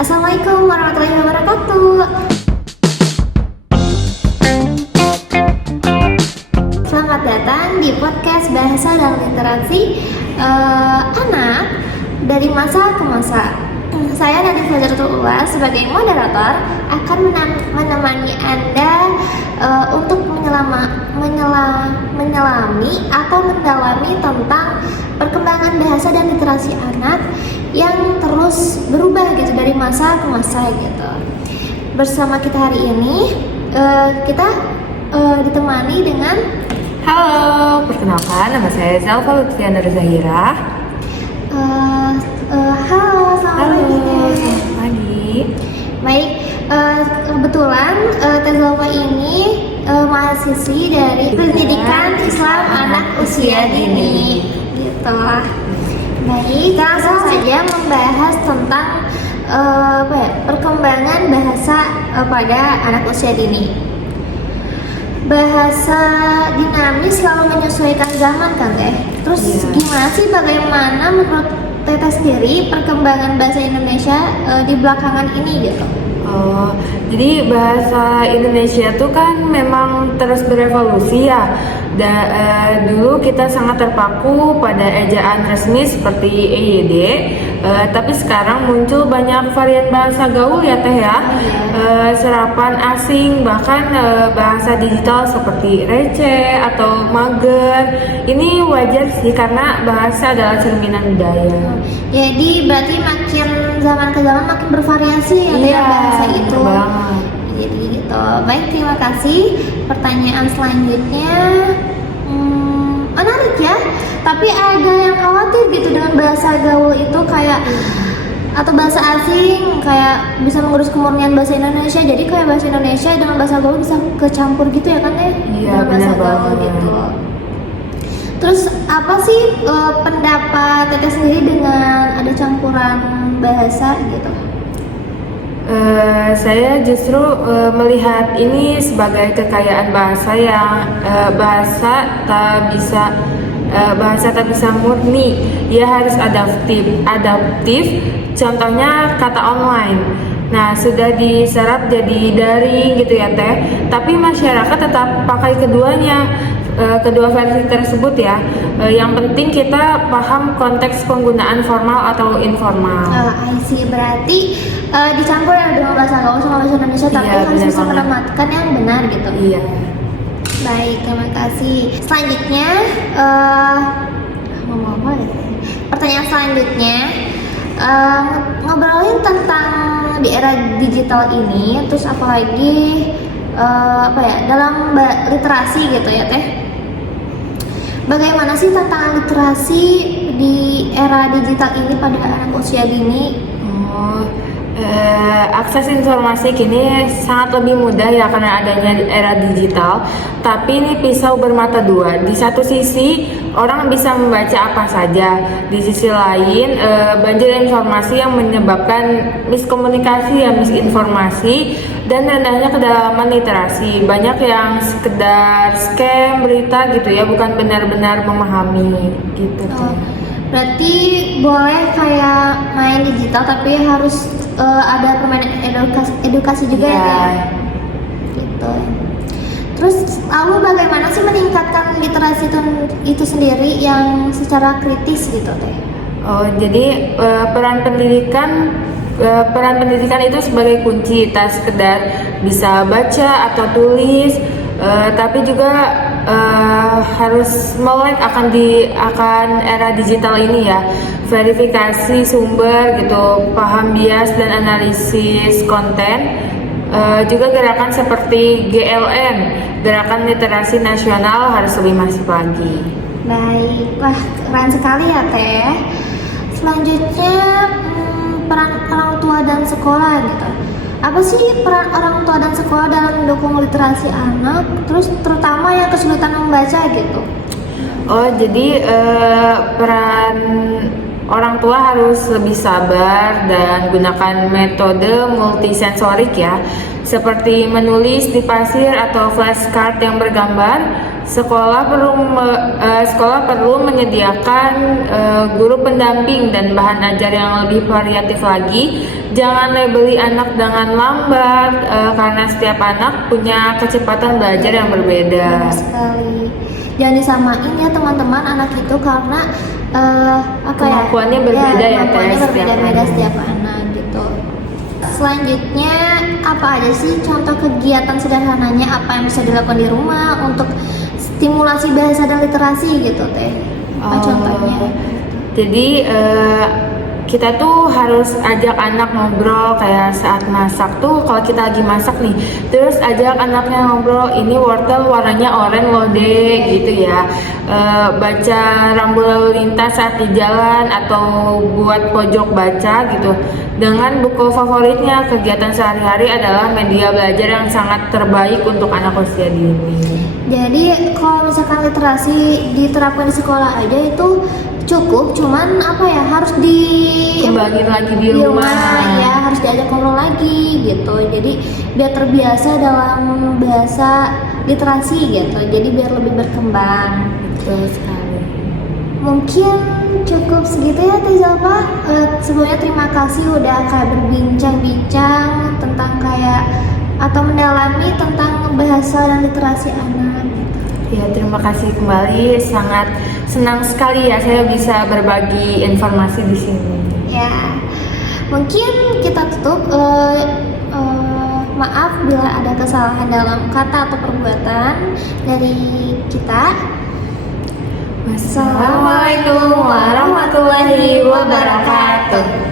Assalamualaikum warahmatullahi wabarakatuh. Selamat datang di podcast Bahasa dan Literasi Anak dari Masa ke Masa. Saya Nadine Fajartul Ula sebagai moderator akan menemani Anda untuk menyelami atau mendalami tentang perkembangan bahasa dan literasi anak yang terus berubah gitu dari masa ke masa gitu. Bersama kita hari ini kita ditemani dengan Halo, perkenalkan nama saya Zalfa Lutfiana Zahira. Halo, Selamat pagi. Baik, kebetulan Teh Zalfa ini mahasiswi dari Pendidikan Islam Anak Usia Dini. Gitu. Baik, langsung saja membahas tentang perkembangan bahasa pada anak usia dini. Bahasa dinamis selalu menyesuaikan zaman kan Teh. Terus gimana sih, bagaimana menurut Teteh sendiri perkembangan bahasa Indonesia di belakangan ini gitu? Oh, jadi bahasa Indonesia tuh kan memang terus berevolusi ya. Dulu kita sangat terpaku pada ejaan resmi seperti EYD, tapi sekarang muncul banyak varian bahasa gaul ya Teh ya. Serapan asing, bahkan bahasa digital seperti receh atau mager. Ini wajar sih karena bahasa adalah cerminan budaya. Jadi berarti makin zaman ke zaman makin bervariasi ya bahasa itu. Banget. Jadi gitu. Baik, terima kasih. Pertanyaan selanjutnya menarik ya. Tapi ada yang khawatir gitu dengan bahasa gaul itu kayak atau bahasa asing kayak bisa mengurus kemurnian bahasa Indonesia. Jadi kayak bahasa Indonesia dengan bahasa gaul bisa kecampur gitu ya kan ya? Iya, dengan bahasa benar gaul banget. gitu. Terus apa sih pendapat Teteh sendiri dengan ada campuran bahasa gitu? Saya justru melihat ini sebagai kekayaan bahasa yang bahasa tak bisa murni, ia harus adaptif. Contohnya kata online. Nah, sudah diserap jadi daring gitu ya Teh, tapi masyarakat tetap pakai kedua versi tersebut ya. Yang penting kita paham konteks penggunaan formal atau informal. I see, berarti dicampur ya dengan bahasa gaul sama bahasa Indonesia, tapi Iya, harus benar bisa banget. menempatkan yang benar gitu. Iya. Baik, terima kasih. Selanjutnya ngomong apa ya? Pertanyaan selanjutnya ngobrolin tentang di era digital ini, terus apalagi dalam literasi gitu ya Teh. Bagaimana sih tantangan literasi di era digital ini pada anak usia dini? Akses informasi kini sangat lebih mudah ya karena adanya era digital. Tapi ini pisau bermata dua. Di satu sisi orang bisa membaca apa saja, di sisi lain banjir informasi yang menyebabkan miskomunikasi ya, misinformasi dan rendahnya kedalaman literasi. Banyak yang sekedar scam berita gitu ya, bukan benar-benar memahami gitu. Berarti boleh kayak main digital tapi harus ada permainan edukasi juga ya. Gitu. Terus lalu bagaimana sih meningkatkan literasi itu sendiri yang secara kritis gitu Teh? Jadi peran pendidikan itu sebagai kunci, tak sekedar bisa baca atau tulis, tapi juga harus melek akan era digital ini ya. Verifikasi sumber gitu, paham bias dan analisis konten. Juga gerakan seperti GLN, Gerakan Literasi Nasional, harus lebih masif lagi. Baik, wah keren sekali ya Teh. Selanjutnya peran orang tua dan sekolah gitu. Apa sih peran orang tua dan sekolah dalam mendukung literasi anak, terus terutama yang kesulitan membaca gitu? Jadi peran orang tua harus lebih sabar dan gunakan metode multisensorik ya, seperti menulis di pasir atau flashcard yang bergambar. Sekolah perlu menyediakan guru pendamping dan bahan ajar yang lebih variatif lagi. Jangan labeli anak dengan lambat karena setiap anak punya kecepatan belajar yang berbeda. Benar sekali. Jangan disamain ya teman-teman anak itu karena Kemampuannya berbeda ya, kemampuannya Teh, berbeda-beda setiap setiap anak gitu. Selanjutnya apa aja sih contoh kegiatan sederhananya apa yang bisa dilakukan di rumah untuk stimulasi bahasa dan literasi gitu Teh? Apa contohnya? Jadi kita tuh harus ajak anak ngobrol kayak saat masak tuh, kalau kita lagi masak nih terus ajak anaknya ngobrol, ini wortel warnanya oranye loh deh gitu ya. Baca rambu lalu lintas saat di jalan atau buat pojok baca gitu dengan buku favoritnya. Kegiatan sehari-hari adalah media belajar yang sangat terbaik untuk anak usia dini. Jadi kalau misalkan literasi diterapkan di sekolah aja itu cukup, cuman harus Kembangin lagi di rumah. ya, harus diajak ngobrol lagi gitu. Jadi biar terbiasa dalam bahasa literasi gitu. Jadi biar lebih berkembang. Betul sekali. Mungkin cukup segitu ya Teh Zalfa. Sebelumnya terima kasih udah kayak berbincang-bincang tentang atau mendalami tentang bahasa dan literasi anak. Ya, terima kasih kembali. Sangat senang sekali ya saya bisa berbagi informasi di sini. Ya, mungkin kita tutup. Maaf bila ada kesalahan dalam kata atau perbuatan dari kita. Wassalamualaikum warahmatullahi wabarakatuh.